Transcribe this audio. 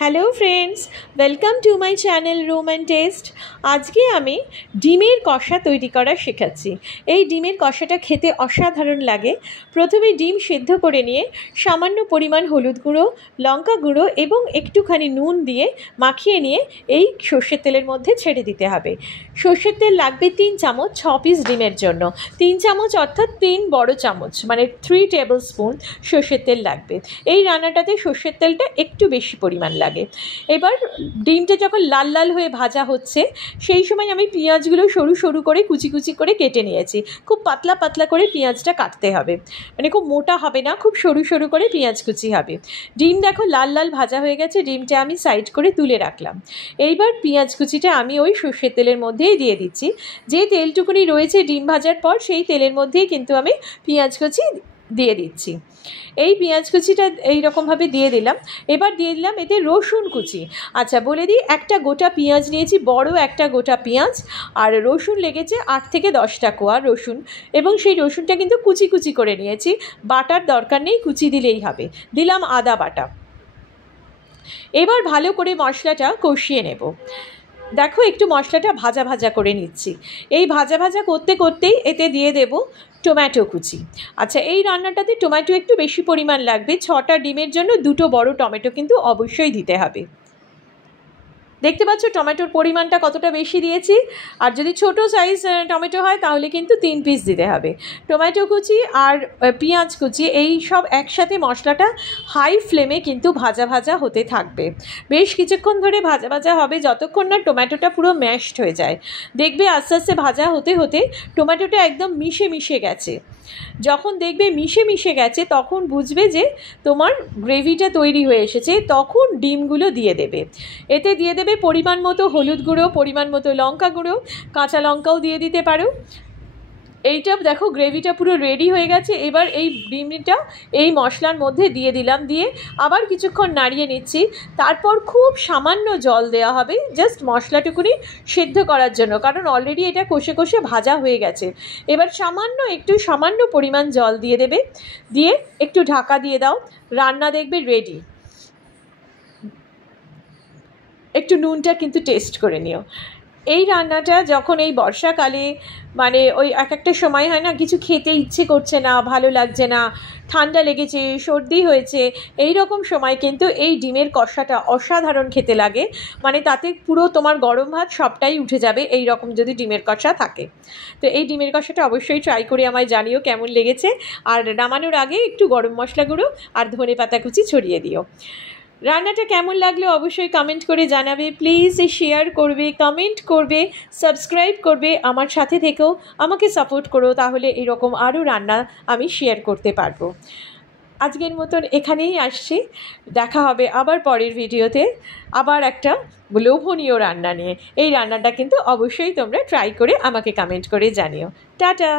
Hello friends, welcome to my channel room and test. আজকে আমি ডিমের কষা তৈরি করা শেখাচ্ছি। এই ডিমের কষাটা খেতে অসাধারণ লাগে। প্রথমে ডিম সেদ্ধ করে নিয়ে সামান্য পরিমাণ হলুদ গুঁড়ো, লঙ্কা গুঁড়ো এবং একটুখানি নুন দিয়ে মাখিয়ে নিয়ে এই সর্ষের তেলের মধ্যে ছেড়ে দিতে হবে। সর্ষের তেল লাগবে 3 চামচ 6 পিস ডিমের জন্য। 3 চামচ অর্থাৎ 3 বড় চামচ, মানে 3 টেবিল স্পুন সর্ষের তেল লাগবে। এই রান্নাটাতে সর্ষের তেলটা একটু বেশি পরিমাণ লাগে। এবার ডিমটা যখন লাল লাল হয়ে ভাজা হচ্ছে সেই সময় আমি পেঁয়াজগুলো সরু সরু করে কুচি কুচি করে কেটে নিয়েছি। খুব পাতলা পাতলা করে পেঁয়াজটা কাটতে হবে, মানে খুব মোটা হবে না, খুব সরু সরু করে পেঁয়াজ কুচি হবে। ডিম দেখো লাল লাল ভাজা হয়ে গেছে, ডিমটা আমি সাইড করে তুলে রাখলাম। এইবার পেঁয়াজ কুচিটা আমি ওই সর্ষের তেলের মধ্যেই দিয়ে দিচ্ছি। যে তেলটুকুনি রয়েছে ডিম ভাজার পর সেই তেলের মধ্যেই কিন্তু আমি পেঁয়াজ কুচি দিয়ে দিচ্ছি। এই পেঁয়াজ কুচিটা এইরকমভাবে দিয়ে দিলাম। এবার দিয়ে দিলাম এতে রসুন কুচি। আচ্ছা বলে দিই, একটা গোটা পেঁয়াজ নিয়েছি, বড় একটা গোটা পেঁয়াজ, আর রসুন লেগেছে 8 থেকে 10টা কোয়া রসুন, এবং সেই রসুনটা কিন্তু কুচি কুচি করে নিয়েছি, বাটার দরকার নেই, কুচি দিলেই হবে। দিলাম আদা বাটা। এবার ভালো করে মশলাটা কষিয়ে নেব। দেখো একটু মশলাটা ভাজা ভাজা করে নিচ্ছি। এই ভাজা ভাজা করতে করতেই এতে দিয়ে দেব টমেটো কুচি। আচ্ছা, এই রান্নাটাতে টমেটো একটু বেশি পরিমাণ লাগবে। 6টা ডিমের জন্য 2টো বড় টমেটো কিন্তু অবশ্যই দিতে হবে। দেখতে পাচ্ছ টমেটোর পরিমাণটা কতটা বেশি দিয়েছি। আর যদি ছোট সাইজ টমেটো হয় তাহলে কিন্তু 3 পিস দিতে হবে। টমেটো কুচি আর পেঁয়াজ কুচি এই সব একসাথে মশলাটা হাই ফ্লেমে কিন্তু ভাজা ভাজা হতে থাকবে। বেশ কিছুক্ষণ ধরে ভাজা ভাজা হবে, যতক্ষণ না টমেটোটা পুরো ম্যাশড হয়ে যায়। দেখবে আস্তে আস্তে ভাজা হতে হতে টমেটোটা একদম মিশে মিশে গেছে। যখন দেখবে মিশে মিশে গেছে তখন বুঝবে যে তোমার গ্রেভিটা তৈরি হয়ে এসেছে। তখন ডিমগুলো দিয়ে দেবে। এতে দিয়ে দেবে পরিমাণ মতো হলুদ গুঁড়ো, পরিমাণ মতো লঙ্কা গুঁড়ো, কাঁচা লঙ্কাও দিয়ে দিতে পারো। এইটা দেখো গ্রেভিটা পুরো রেডি হয়ে গেছে। এবার এই ডিমটা এই মশলার মধ্যে দিয়ে দিলাম, দিয়ে আবার কিছুক্ষণ নাড়িয়ে নিচ্ছি। তারপর খুব সামান্য জল দেওয়া হবে, জাস্ট মশলাটুকুনি সিদ্ধ করার জন্য, কারণ অলরেডি এটা কষে কষে ভাজা হয়ে গেছে। এবার সামান্য পরিমাণ জল দিয়ে দেবে, দিয়ে একটু ঢাকা দিয়ে দাও। রান্না দেখবে রেডি। একটু নুনটা কিন্তু টেস্ট করে নিও। এই রান্নাটা যখন এই বর্ষাকালে, মানে ওই একটা সময় হয় না, কিছু খেতে ইচ্ছে করছে না, ভালো লাগছে না, ঠান্ডা লেগেছে, সর্দি হয়েছে, এই রকম সময় কিন্তু এই ডিমের কষাটা অসাধারণ খেতে লাগে। মানে তাতে পুরো তোমার গরম ভাত সবটাই উঠে যাবে এই রকম যদি ডিমের কষা থাকে। তো এই ডিমের কষাটা অবশ্যই ট্রাই করে আমায় জানিও কেমন লেগেছে। আর নামানোর আগে একটু গরম মশলা গুঁড়ো আর ধনেপাতা কুচি ছড়িয়ে দিও। রান্নাটা কেমন লাগলো অবশ্যই কমেন্ট করে জানাবে। প্লিজ শেয়ার করবে, কমেন্ট করবে, সাবস্ক্রাইব করবে, আমার সাথে থেকেও আমাকে সাপোর্ট করো, তাহলে এরকম আরও রান্না আমি শেয়ার করতে পারবো। আজকের মতন এখানেই আসছি। দেখা হবে আবার পরের ভিডিওতে, আবার একটা লোভনীয় রান্না নিয়ে। এই রান্নাটা কিন্তু অবশ্যই তোমরা ট্রাই করে আমাকে কমেন্ট করে জানিও। টাটা।